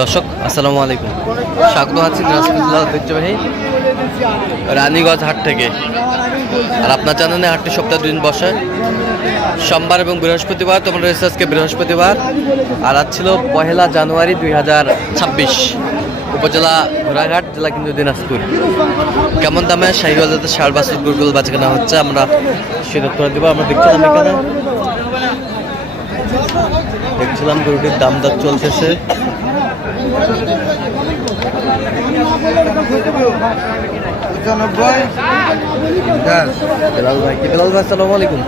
দর্শক আসসালামু আলাইকুম, স্বাগত আছি দিনাজপুর ঐতিহ্যবাহী রানীগঞ্জ হাট থেকে। আর আপনার জানেন হাটটি সপ্তাহে 2 দিন বসে, সোমবার এবং বৃহস্পতিবার। তোমার রয়েছে আজকে বৃহস্পতিবার, আর আজ ছিল 1 জানুয়ারি 2026। উপজেলা ঘোড়াঘাট, জেলা কিন্তু দিনাজপুর। কেমন দামে শাহিওয়াল জাতের ষাঁড় বাছুর গরুগুলো বেচাকেনা হচ্ছে আমরা সেটা তুলে দেবো। আমরা দেখছিলাম গরুটির দাম দর চলতেছে।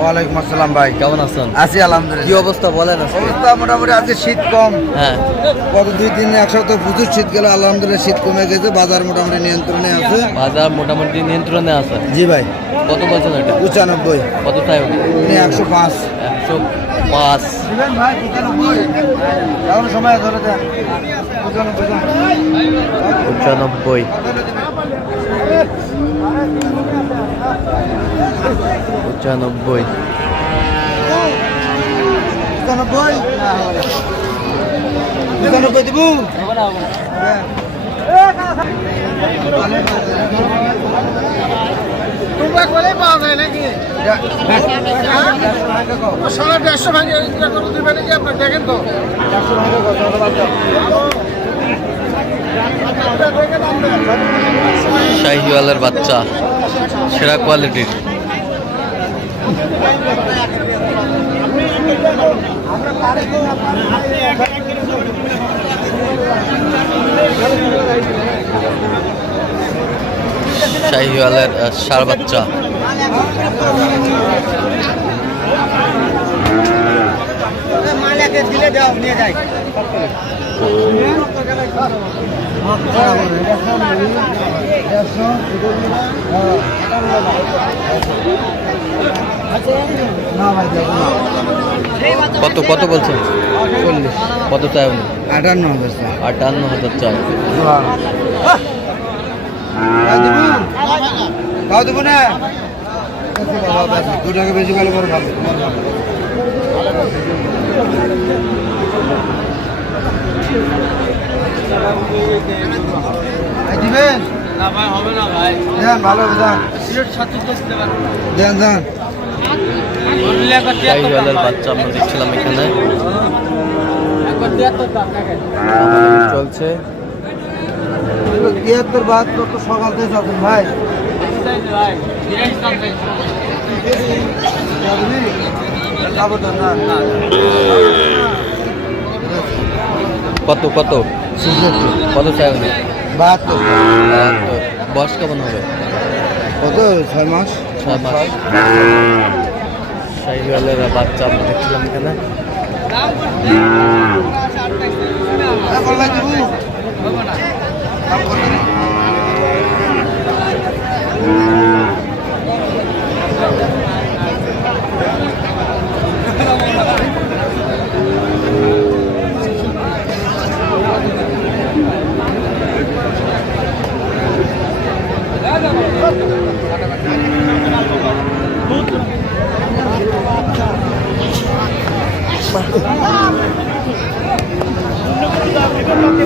ওয়ালাইকুম আসসালাম ভাই, কেমন আছেন? আছি আলহামদুলিল্লাহ। কি অবস্থা বলেন? অবস্থা মোটামুটি আজকে শীত কম। হ্যাঁ, গত 2-3 দিন এক সপ্তাহ প্রচুর শীত গেল, আলহামদুলিল্লাহ শীত কমে গেছে, বাজার মোটামুটি নিয়ন্ত্রণে আছে। বাজার মোটামুটি নিয়ন্ত্রণে আছে। জি ভাই। কত বলছেন এটা? 95। কত চাই? 105। 105 ভাই 95। এখন সময় ধরে দেন। 95। 95। দিব। পাওয়া যায় নাকি? 150 ভাঙে দিবেন কি আপনার? দেখেন তো শাহিওয়ালের বাচ্চা সেরা কোয়ালিটির। শাহিওয়ালের ষাঁড় বাচ্চা। দিলে দাও, নিয়ে যাই। কত কত বলছেন? 40। কত চাই? 58,000 চাই। তাও দেবো না, 2 টাকা বেশি গেলে বড় ভালো। দিবেন না ভাই, হবে না ভাই। দেন, ভালো দেন, দেন দেন। শাহিওয়ালের বাচ্চা আমরা দেখছিলাম এখানে চলছে। 73-72 তো সকাল থেকে যাবেন ভাই। কত কত কত চাই? 72। বয়স কেমন হবে? কত? 6 মাস। 6 মাস। শাহিওয়ালের বাচ্চা আমরা দেখছিলাম এখানে।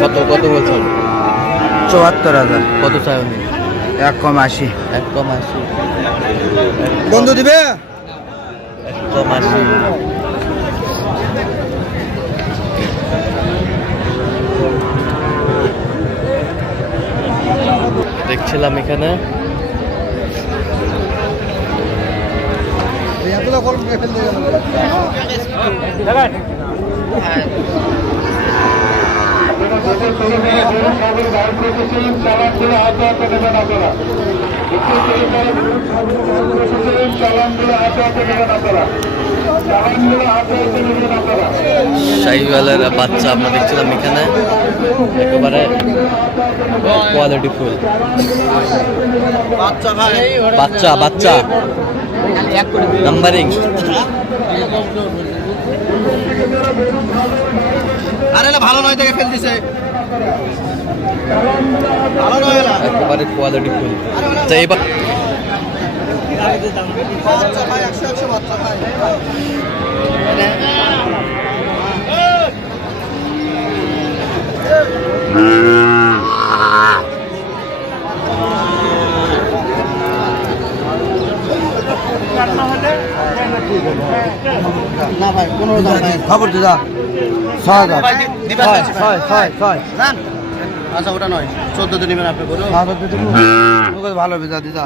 কত কত বলছেন? 74,000। কত চাই উনি? 1 কম 80। 1 কম 80। বন্ধু দিবে? 1 কম 80। দেখছিলাম এখানে শাহিওয়ালের বাচ্চা আমরা দেখছিলাম এখানে, একেবারে কোয়ালিটি ফুল বাচ্চা। বাচ্চা নাম্বারিং। আরে ভালো নয়, দেখে ফেল দিছে। একেবারে কোয়ালিটি ফুল। তো এবার না ভাই 15 দাম নাই খবর দিদা 6000 ছয় আচ্ছা ওটা নয় 14 দিন নেবেন আপনি করুন ভালো বিদা দিদা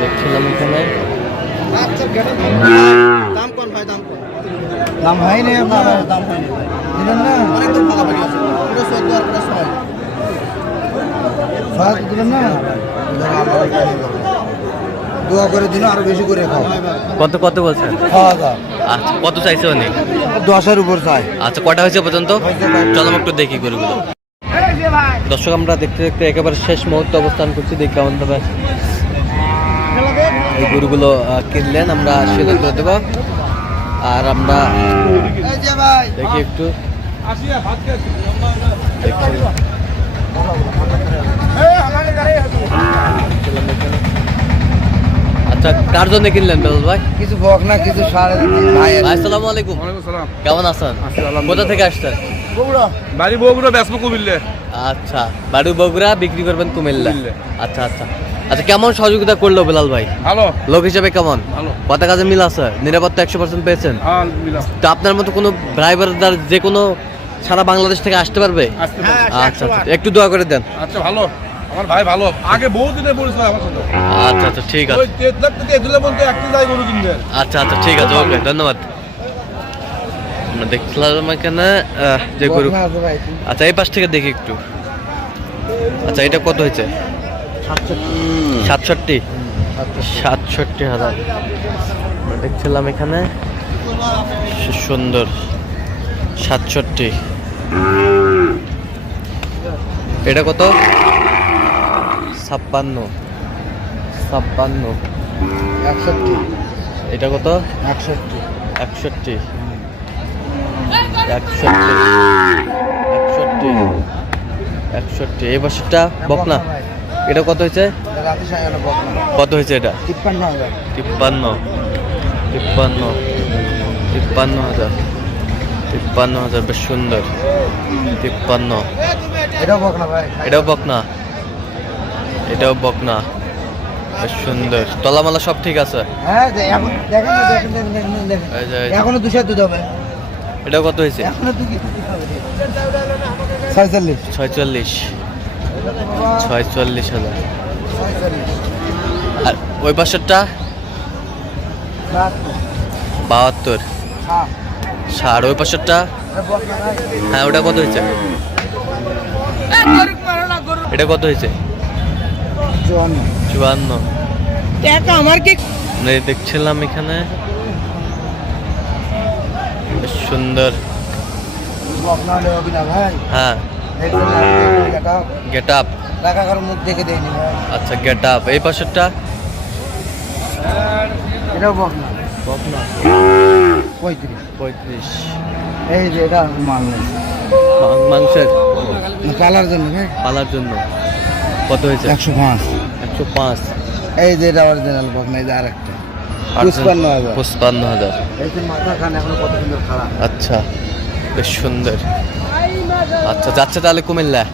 দেখছিলাম এখানে দাম কোন ভাই দাম কোন দাম হয়নি আপনার দাম হয়নি দিলেন না অনেক দাম ভাগাভাগি আছে পুরো 14 আর পুরো 6 দিলেন না দোয়া করে দিন আরো বেশি করে খাও কত কত বলছেন? খাওয়া দাওয়া আচ্ছা কত চাইছে উনি? 10-এর উপর চাই। আচ্ছা কটা হয়েছে পর্যন্ত? চলো আমরা একটু দেখি গরুগুলো। দর্শক আমরা দেখতে দেখতে একেবারে শেষ মুহূর্তে অবস্থান করছি, দেখি কেমন ভাবে এই গরুগুলো কিনলেন আমরা সেটা করে দেবো। আর আমরা দেখি একটু আচ্ছা কার জন্য কিনলেন বেলাল ভাই? কিছু বক না কিছু সাড়ে ভাই আসসালামু আলাইকুম, কেমন আছেন? কোথা থেকে আসছেন? বাড়ি বগুড়া বেসমো কুমিল্লে। আচ্ছা বাড়ি বগুড়া, বিক্রি করবেন কুমিল্লা। আচ্ছা আচ্ছা আচ্ছা কেমন সহযোগিতা করলো বেলাল ভাই? ভালো লোক হিসেবে কেমন? ভালো। কথা কাজে মিল আছে? নিরাপত্তা 100% পেয়েছেন? হ্যাঁ মিলাম তো আপনার মতো কোনো ড্রাইভারদার যে কোনো সারা বাংলাদেশ থেকে আসতে পারবে? আসতে পারে। আচ্ছা আচ্ছা একটু দোয়া করে দেন। আচ্ছা ভালো, আমার ভাই ভালো, আগে বহুত দিনের পরিচয় আমার সাথে। আচ্ছা আচ্ছা ঠিক ওই আছে। 3 লাখ থেকে 2 লাখ পর্যন্ত একটি যাই গরু কিনবেন। আচ্ছা আচ্ছা ঠিক আছে, ওকে ধন্যবাদ। আমরা দেখলাম এখানে যে গরু। আচ্ছা এই পাশ থেকে দেখি একটু। আচ্ছা এটা কত হয়েছে? 67,000 দেখছিলাম এখানে সুন্দর 67। এটা কত? 56। 61 এটা কত? 61 61। এই বছরটা বকনা, এটা কত হয়েছে? রাতে সায়ানো বক না কত হয়েছে এটা? 53000 53,000 বেশ সুন্দর। 53। এটাও বক না ভাই এটাও বকনা, এটাও বকনা বেশ সুন্দর। তলামালা সব ঠিক আছে? হ্যাঁ এখন দেখেন না দেখেন এই যে, এই যে। এখনো 200 দুধ হবে এটাও কত হয়েছে? এখনো 2 কেজি দুধ হবে 46 46,000। আর ওই পাশেরটা 72। হ্যাঁ আর ওই পাশেরটা? এটা বক না ভাই হ্যাঁ ওটা কত হয়েছে? এটা কত হয়েছে? 54। আমার কি দেখছিলাম এখানে বেশ সুন্দর। বক না হলে হবে না ভাই হ্যাঁ দেখুন এটা গেট আপ। টাকার মুখ দেখে দেয়নি ভাই আচ্ছা গেট আপ। এই পাশেরটা? এটাও বক না বকনা 35 35। এই যে এটা মাল নেই মাংসের পালার জন্য ভাই পালার জন্য কত হয়েছে? 105 105। এই যে এটা অরিজিনাল বক না এই যে আরেকটা 55,000 55,000। এই যে মাথা খান এখন কত সুন্দর খারাপ আচ্ছা বেশ সুন্দর। আচ্ছা যাচ্ছে তাহলে কুমিল্লা?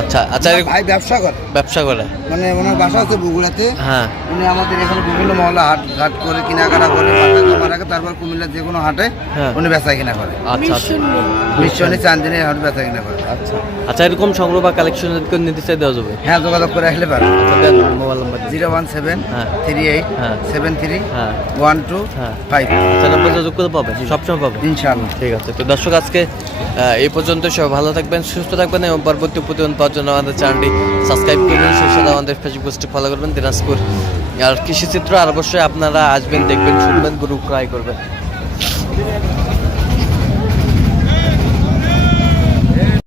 আচ্ছা আচ্ছা ভাই ব্যবসা করে ব্যবসা করে মানে ওনার বাসা আছে বগুড়াতে হ্যাঁ উনি আমাদের এখানে বিভিন্ন মহল্লা হাট করে কেনাকাটা করে বাসা জমা রাখে তারপর কুমিল্লার যে কোনো হাটে হ্যাঁ। উনি বেচা কিনা করে আচ্ছা আচ্ছা মিশনে চান্দিনী হাট বেচা কিনা করে আচ্ছা আচ্ছা এরকম সংগ্রহ বা কালেকশন নিতে চাই দেওয়া যাবে? হ্যাঁ যোগাযোগ করে আসলে পারে আচ্ছা দেন মোবাইল নাম্বার 017 হ্যাঁ। 38 হ্যাঁ। 73 হ্যাঁ 12 হ্যাঁ 5 আচ্ছা নাম্বার যোগাযোগ করে পাবেন, সবসময় পাবেন ইনশাআল্লাহ ঠিক আছে। তো দর্শক আজকে এই পর্যন্ত, সবাই ভালো থাকবেন, সুস্থ থাকবেন এবং পরবর্তী প্রতিদিন পাওয়ার জন্য আমাদের চ্যানেলটি সাবস্ক্রাইব করবেন, সেই সাথে আমাদের ফেসবুক পেজটি ফলো করবেন দিনাজপুর আর কৃষিচিত্র। আর অবশ্যই আপনারা আসবেন, দেখবেন, শুনবেন, গরু ক্রয় করবেন।